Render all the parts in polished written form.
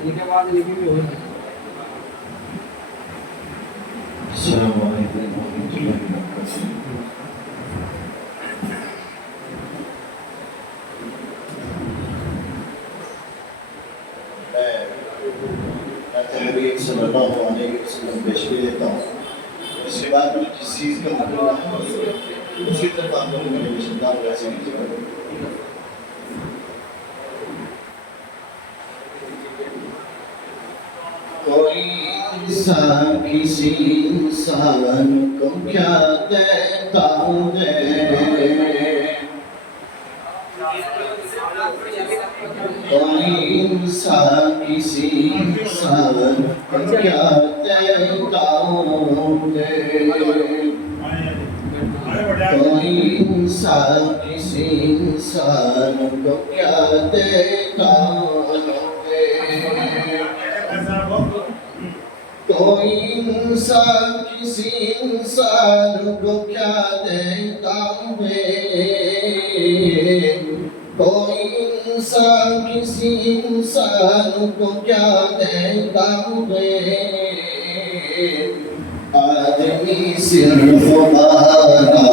السلام علیکم ورحمۃ اللہ وبرکاتہ۔ میں تحریر صلی اللہ علیہ وسلم پیشکش دیتا ہوں، اس کے بعد مجھے جس چیز کا مطلب ہے اس کی طرف آپ لوگوں نے مشدار ویسے کیجیے گا۔ کوئی انسان کسی انسان کو کیا دیتا ہے، کوئی انسان کسی انسان کو کیا دیتا ہے، کوئی انسان کسی انسان کو کیا دیتا ہے، کوئی انسان کسی انسان کو کیا دیتا ہے، کوئی انسان کسی انسان کو کیا دیتا ہے، آدمی صرف مانا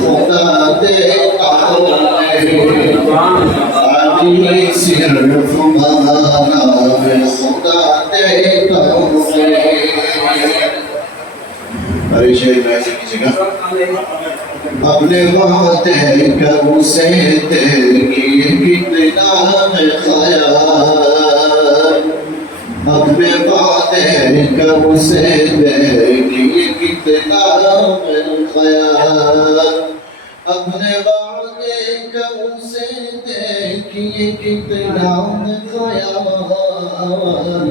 خدا دیتا ہے، آدمی صرف مانا خدا دیتا ہے۔ ارے شہر میں ایسے کسی کا اپنے وعدے کرو سے تیری کتنا ہے خیال، اپنے وعدے کرو سے تیری کتنا ہے خیال، اپنے وعدے کرو سے تیری کتنا ہے خیال،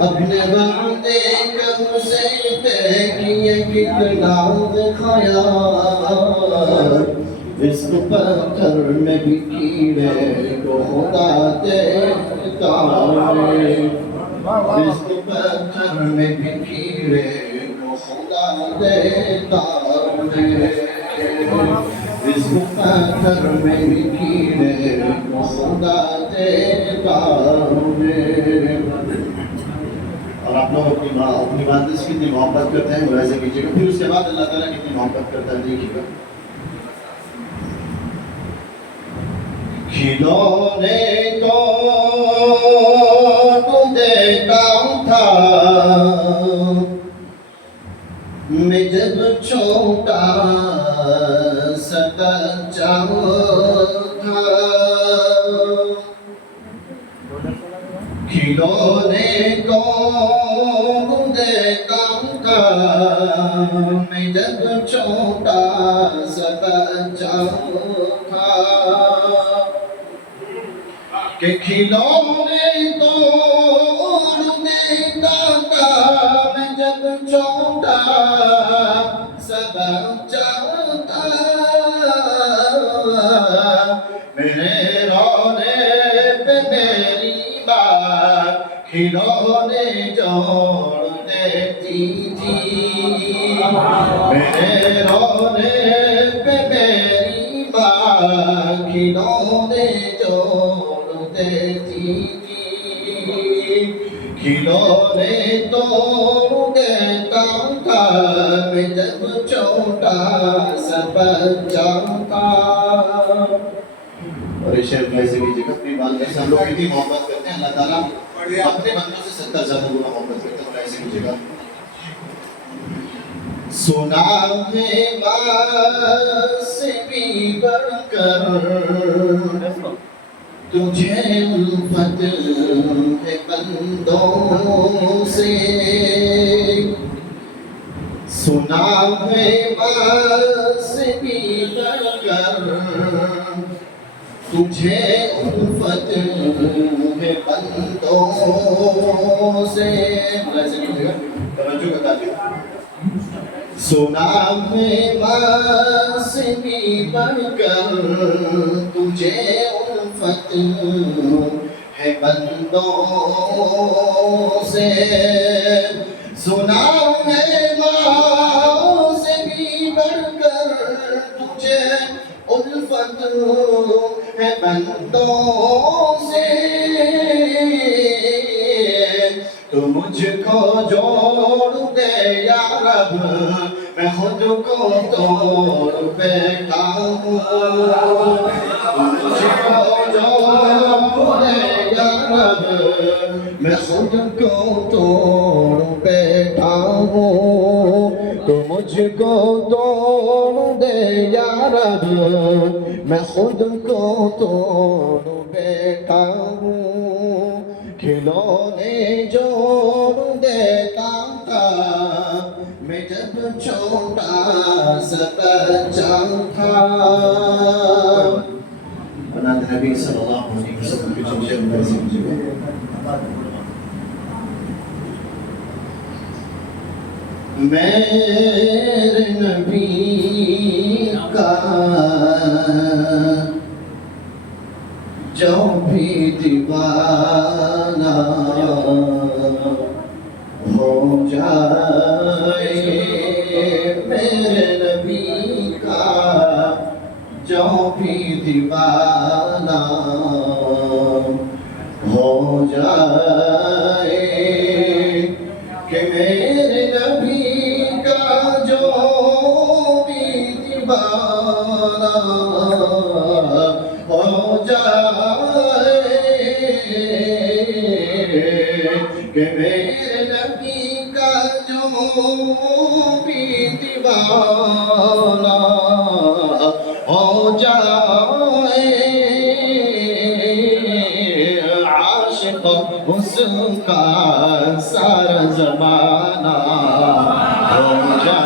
اپنے وعدے کرو سے تیری کتنا ہے خیال، عشق پتھر میں بھی کیڑے کو خدا دیتا ہے، عشق پتھر میں بھی کیڑے کو خدا دیتا ہے، عشق پتھر میں بھی کیڑے کو خدا دیتا ہے۔ اور آپ لوگ اپنی والدہ سے کتنی محبت کرتے ہیں ملاحظہ کیجیے گا، پھر اس کے بعد اللہ تعالیٰ کتنی محبت کرتا ہے دیکھیے گا۔ کھلونے تو دیتا تھا میں جب چھوٹا سا بچہ تھا، کھلونے تو دیتا تھا میں جب چھوٹا سا بچہ تھا، کہ کھلونے توڑ دیتا تھا میں جب چھوٹا سا بچہ تھا، میرے رونے پہ میری ماں کھلونے جوڑ دیتی تھی، میرے رونے پہ میری ماں کھلونے جوڑ دیتی تھی، کھلونے توڑ دیتا تھا میں جب چھوٹا سا بچہ تھا۔ اور اس شعر میں ایسے کیجیے گا، اپنی والدہ سے ہم لوگ اتنی محبت کرتے ہیں، اللہ تعالیٰ اپنے بندوں سے 70 زیادہ گنا محبت کرتے ہیں۔ اور ایسے کیجیے گا، سنا ہے ماں سے بھی بڑھ کر تجھے الفت ہے بندوں سے، سنا ہے ماں سے بھی بڑھ کر تجھے الفت ہے بندوں سے، توجہ بتا دیں، سنا ہے ماں سے بھی بڑھ کر تجھے الفت ہے بندوں سے، سنا ہے ماں سے بھی بڑھ کر تجھے الفت ہے بندوں سے، تو مجھ کو جوڑ دے یا رب میں خود کو توڑ بیٹھا ہوں مجھ کو جوڑ دے یا رب میں خود کو توڑ بیٹھا ہوں تو مجھ کو توڑ دے یا رب میں خود کو توڑ بیٹھا ہوں کھلونے جوڑ دیتا تھا میں جب چھوٹا سا بچہ تھا بنات نبی صلی اللہ علیہ وسلم کی چمشے میں سمجھے میرے نبی کا جو بھی دیوانہ ہو جائے میرے نبی کا جو بھی دیوانہ ہو جائے کہ میرے نبی کا جو بھی دیوانہ ہو جائے کہ میرے نبی کا جو بھی دیوانہ ہو جائے عاشق اس کا سارا زمانہ ہو جائے